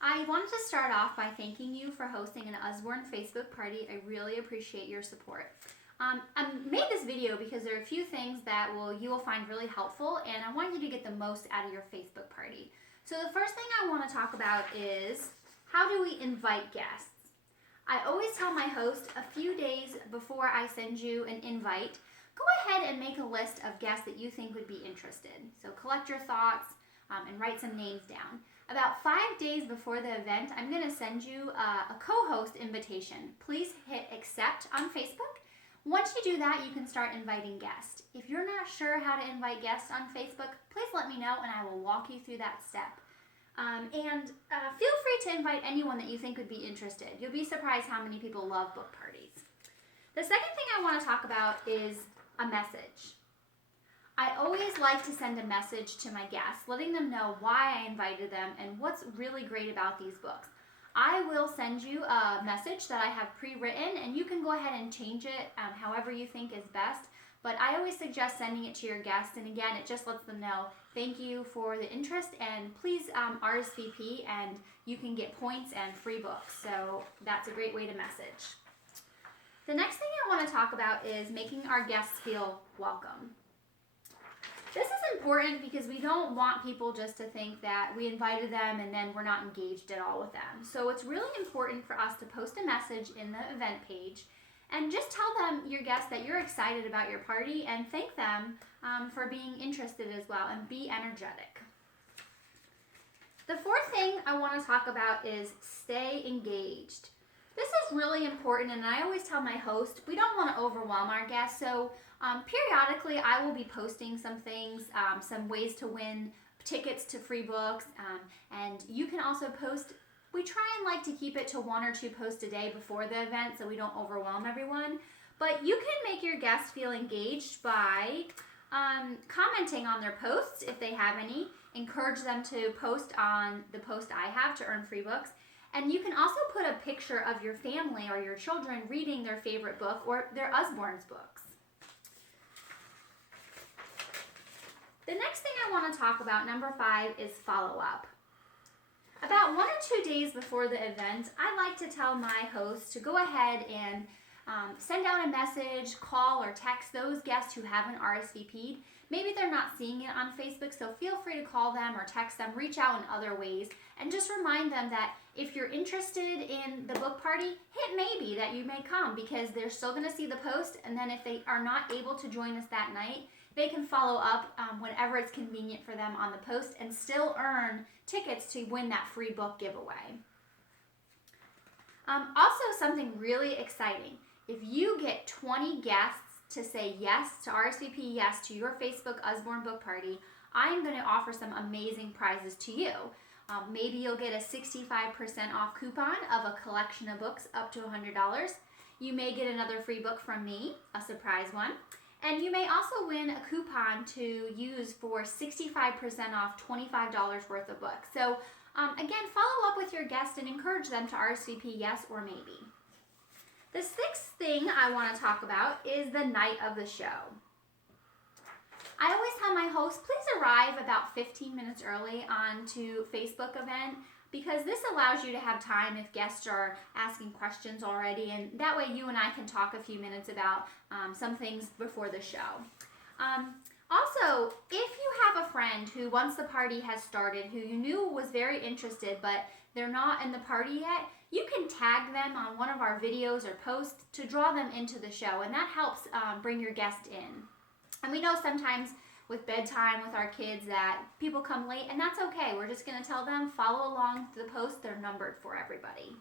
I wanted to start off by thanking you for hosting an Usborne Facebook party. I really appreciate your support. I made this video because there are a few things that you will find really helpful, and I want you to get the most out of your Facebook party. So the first thing I want to talk about is, how do we invite guests? I always tell my host a few days before I send you an invite, go ahead and make a list of guests that you think would be interested. So collect your thoughts and write some names down. About 5 days before the event, I'm going to send you a co-host invitation. Please hit accept on Facebook. Once you do that, you can start inviting guests. If you're not sure how to invite guests on Facebook, please let me know and I will walk you through that step. Feel free to invite anyone that you think would be interested. You'll be surprised how many people love book parties. The second thing I want to talk about is a message. I always like to send a message to my guests, letting them know why I invited them and what's really great about these books. I will send you a message that I have pre-written, and you can go ahead and change it however you think is best. But I always suggest sending it to your guests, and again, it just lets them know, thank you for the interest, and please RSVP, and you can get points and free books. So that's a great way to message. The next thing I want to talk about is making our guests feel welcome. This is important because we don't want people just to think that we invited them and then we're not engaged at all with them. So it's really important for us to post a message in the event page and just tell them, your guests, that you're excited about your party and thank them for being interested as well, and be energetic. The fourth thing I want to talk about is stay engaged. This is really important, and I always tell my host, we don't want to overwhelm our guests, so periodically I will be posting some things, some ways to win tickets to free books, and you can also post. We try and like to keep it to 1 or 2 posts a day before the event so we don't overwhelm everyone, but you can make your guests feel engaged by commenting on their posts if they have any. Encourage them to post on the post I have to earn free books. And you can also put a picture of your family or your children reading their favorite book or their Usborne's books. The next thing I want to talk about, number 5, is follow-up. About 1 or 2 days before the event, I like to tell my host to go ahead and send out a message, call, or text those guests who haven't RSVP'd. Maybe they're not seeing it on Facebook, so feel free to call them or text them, reach out in other ways, and just remind them that if you're interested in the book party, hit maybe that you may come, because they're still going to see the post, and then if they are not able to join us that night, they can follow up whenever it's convenient for them on the post and still earn tickets to win that free book giveaway. Also, something really exciting. If you get 20 guests to say yes, to RSVP yes to your Facebook Usborne book party, I'm going to offer some amazing prizes to you. Maybe you'll get a 65% off coupon of a collection of books up to $100. You may get another free book from me, a surprise one. And you may also win a coupon to use for 65% off $25 worth of books. So again, follow up with your guests and encourage them to RSVP yes or maybe. The sixth thing I want to talk about is the night of the show. I always tell my host, please arrive about 15 minutes early onto Facebook event, because this allows you to have time if guests are asking questions already, and that way you and I can talk a few minutes about some things before the show. Also, if you have a friend who, once the party has started, who you knew was very interested but they're not in the party yet, you can tag them on one of our videos or posts to draw them into the show, and that helps bring your guest in. And we know sometimes with bedtime with our kids that people come late, and that's okay. We're just going to tell them, follow along the post. They're numbered for everybody.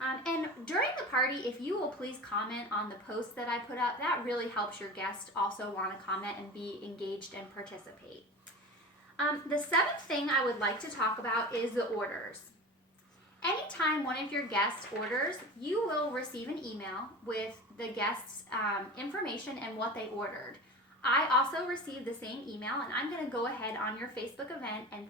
And during the party, if you will please comment on the post that I put up, that really helps your guests also want to comment and be engaged and participate. The seventh thing I would like to talk about is the orders. Anytime one of your guests orders, you will receive an email with the guest's information and what they ordered. I also received the same email, and I'm going to go ahead on your Facebook event and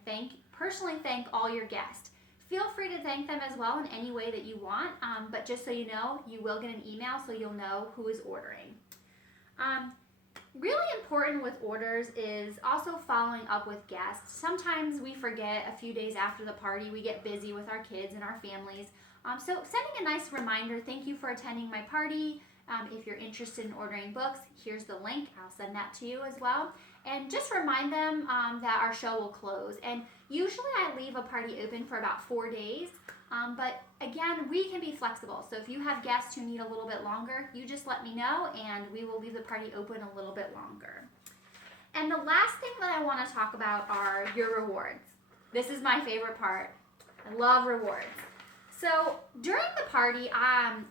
personally thank all your guests. Feel free to thank them as well in any way that you want, but just so you know, you will get an email so you'll know who is ordering. Really important with orders is also following up with guests. Sometimes we forget a few days after the party. We get busy with our kids and our families. So sending a nice reminder, thank you for attending my party. If you're interested in ordering books, here's the link. I'll send that to you as well. And just remind them that our show will close. And usually I leave a party open for about 4 days. But again, we can be flexible. So if you have guests who need a little bit longer, you just let me know and we will leave the party open a little bit longer. And the last thing that I want to talk about are your rewards. This is my favorite part. I love rewards. So during the party,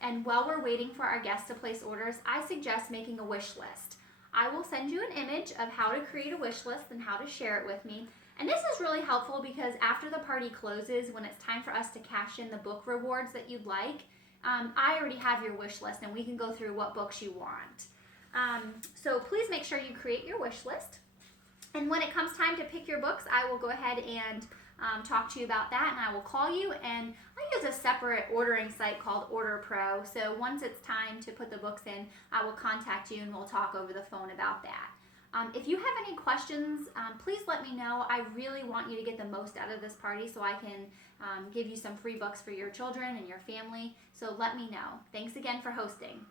and while we're waiting for our guests to place orders, I suggest making a wish list. I will send you an image of how to create a wish list and how to share it with me. And this is really helpful because after the party closes, when it's time for us to cash in the book rewards that you'd like, I already have your wish list and we can go through what books you want. So please make sure you create your wish list. And when it comes time to pick your books, I will go ahead and talk to you about that, and I will call you. And I use a separate ordering site called Order Pro. So once it's time to put the books in, I will contact you and we'll talk over the phone about that. If you have any questions, please let me know. I really want you to get the most out of this party so I can give you some free books for your children and your family. So let me know. Thanks again for hosting.